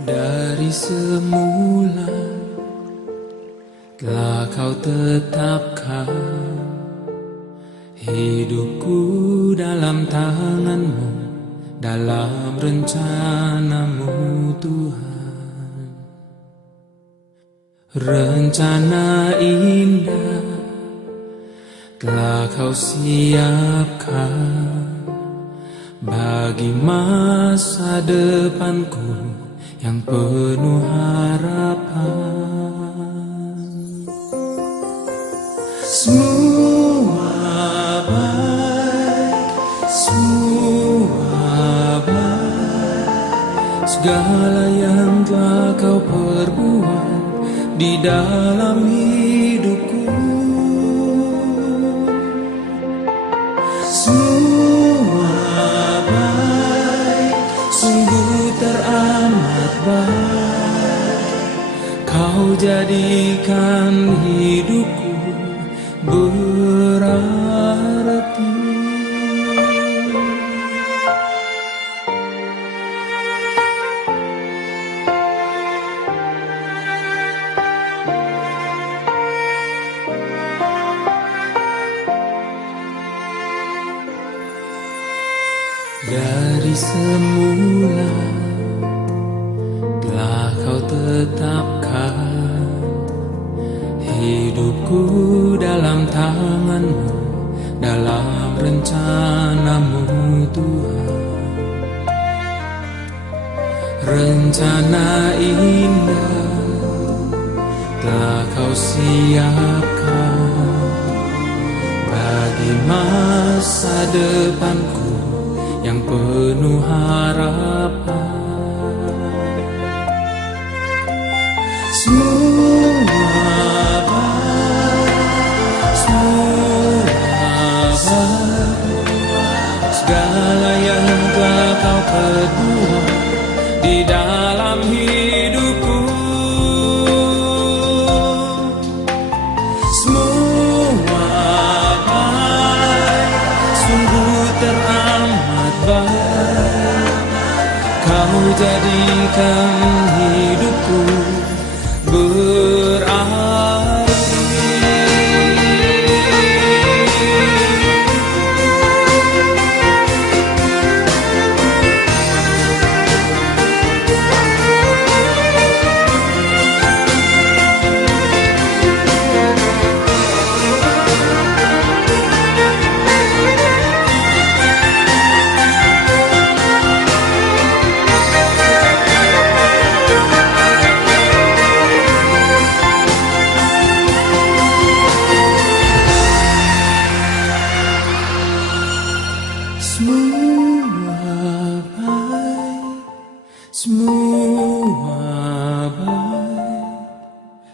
Dari semula telah kau tetapkan hidupku dalam tanganmu, dalam rencanamu Tuhan. Rencana indah telah kau siapkan bagi masa depanku yang penuh harapan. Semua baik, semua baik, segala yang telah kau perbuat di dalam hidupku. Semua baik, sungguh teramat baik, kau jadikan hidupku berarti. Dari semula telah kau tetapkan hidupku dalam tanganmu, dalam rencanamu Tuhan. Rencana indah telah kau siapkan bagi masa depanku yang penuh harapan. Semua baik, semua baik, segala yang telah kau perbuat di dalam hidupku. Semua baik, sungguh teramat baik, kau jadikan hidupku berarti. Semua baik, semua baik,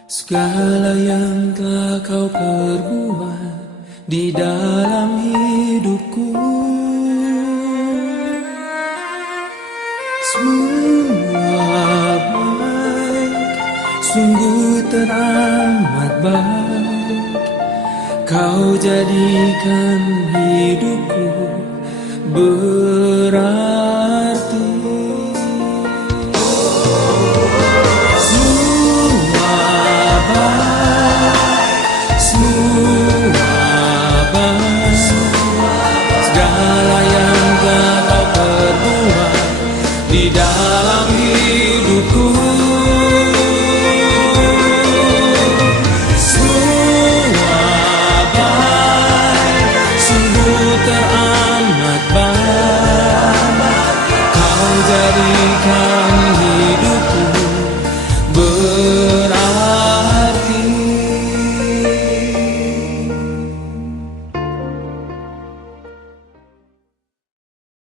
segala yang telah kau perbuat di dalam hidupku. Semua baik, sungguh teramat baik, kau jadikan hidupku berarti. Semua baik, semua baik, segala